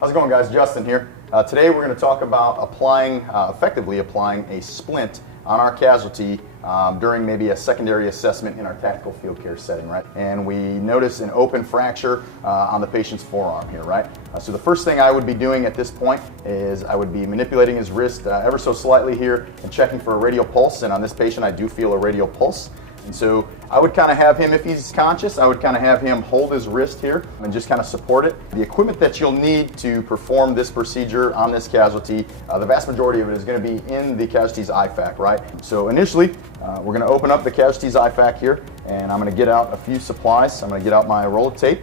How's it going, guys? Justin here. Today we're going to talk about effectively applying a splint on our casualty during maybe a secondary assessment in our tactical field care setting, right? And we notice an open fracture on the patient's forearm here, right? So the first thing I would be doing at this point is I would be manipulating his wrist ever so slightly here and checking for a radial pulse. And on this patient, I do feel a radial pulse. And so I would kind of have him, if he's conscious, I would kind of have him hold his wrist here and just kind of support it. The equipment that you'll need to perform this procedure on this casualty, the vast majority of it is going to be in the casualty's IFAC, right? So initially, we're going to open up the casualty's IFAC here, and I'm going to get out a few supplies. I'm going to get out my roll of tape.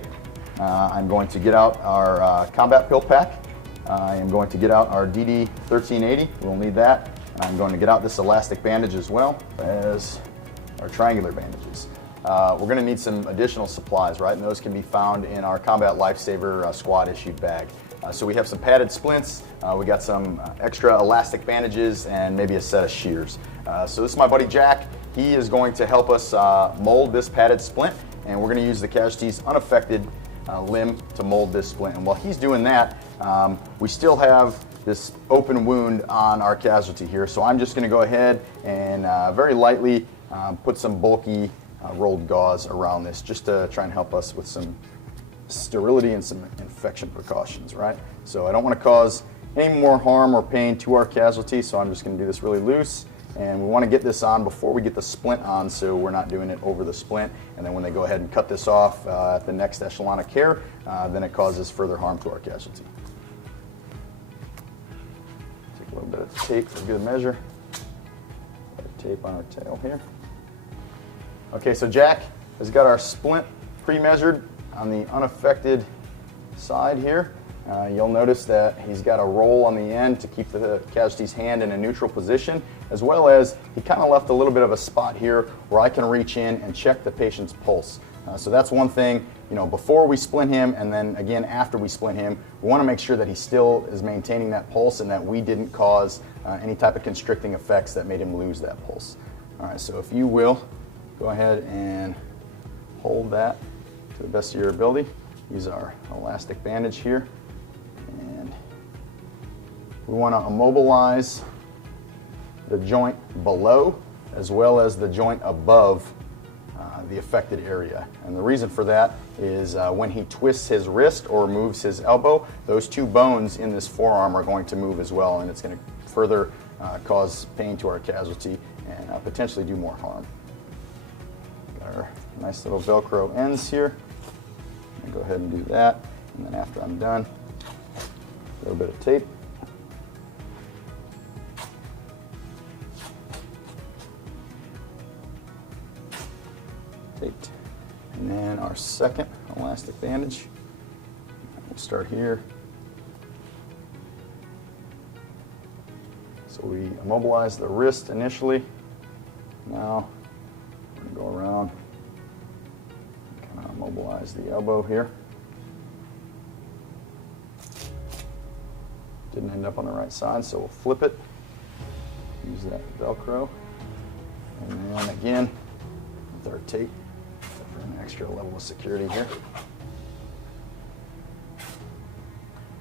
I'm going to get out our combat pill pack. I am going to get out our DD 1380. We'll need that. I'm going to get out this elastic bandage as well as our triangular bandages. We're going to need some additional supplies, right? And those can be found in our Combat Lifesaver squad issued bag. So we have some padded splints, we got some extra elastic bandages, and maybe a set of shears. So this is my buddy Jack. He is going to help us mold this padded splint, and we're going to use the casualty's unaffected limb to mold this splint. And while he's doing that, we still have this open wound on our casualty here. So I'm just going to go ahead and very lightly put some bulky rolled gauze around this just to try and help us with some sterility and some infection precautions, right? So I don't want to cause any more harm or pain to our casualty, so I'm just going to do this really loose. And we want to get this on before we get the splint on, so we're not doing it over the splint. And then when they go ahead and cut this off at the next echelon of care, then it causes further harm to our casualty. Take a little bit of tape for good measure. Tape on our tail here. Okay, so Jack has got our splint pre-measured on the unaffected side here. You'll notice that he's got a roll on the end to keep the casualty's hand in a neutral position, as well as he kind of left a little bit of a spot here where I can reach in and check the patient's pulse. So that's one thing, before we splint him, and then again after we splint him, we want to make sure that he still is maintaining that pulse and that we didn't cause any type of constricting effects that made him lose that pulse. All right, so if you will, go ahead and hold that to the best of your ability. Use our elastic bandage here. And we want to immobilize the joint below as well as the joint above the affected area. And the reason for that is when he twists his wrist or moves his elbow, those two bones in this forearm are going to move as well, and it's going to further cause pain to our casualty and potentially do more harm. Got our nice little Velcro ends here. I'll go ahead and do that, and then after I'm done, a little bit of tape. Taped. And then our second elastic bandage. We'll start here. So we immobilize the wrist initially. Now we're going to go around and kind of immobilize the elbow here. Didn't end up on the right side, so we'll flip it. Use that Velcro. And then again, with our tape for an extra level of security here.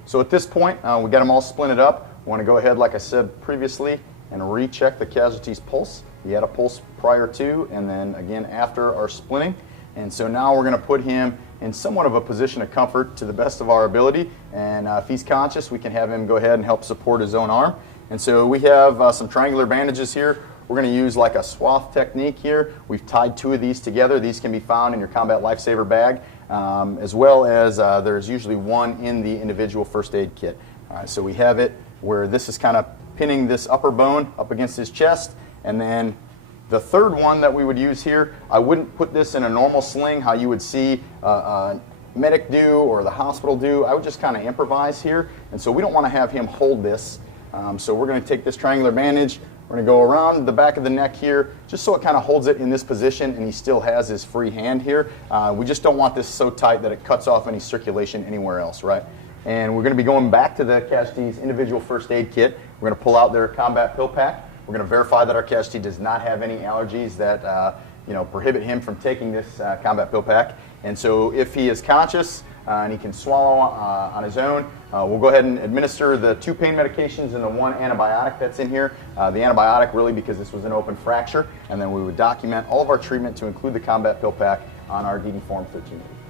So at this point, we got them all splinted up. We want to go ahead, like I said previously, and recheck the casualty's pulse. He had a pulse prior to and then again after our splinting. And so now we're going to put him in somewhat of a position of comfort to the best of our ability. And if he's conscious, we can have him go ahead and help support his own arm. And so we have some triangular bandages here. We're going to use like a swath technique here. We've tied two of these together. These can be found in your Combat Lifesaver bag, as well as there's usually one in the individual first aid kit. All right, so we have it where this is kind of pinning this upper bone up against his chest, and then the third one that we would use here, I wouldn't put this in a normal sling, how you would see a medic do or the hospital do. I would just kind of improvise here, and so we don't want to have him hold this. So we're going to take this triangular bandage, we're going to go around the back of the neck here, just so it kind of holds it in this position and he still has his free hand here. We just don't want this so tight that it cuts off any circulation anywhere else, right? And we're going to be going back to the casualty's individual first aid kit. We're going to pull out their combat pill pack. We're going to verify that our casualty does not have any allergies that prohibit him from taking this combat pill pack. And so if he is conscious, and he can swallow on his own. We'll go ahead and administer the 2 pain medications and the 1 antibiotic that's in here. The antibiotic really because this was an open fracture, and then we would document all of our treatment to include the combat pill pack on our DD Form 1380.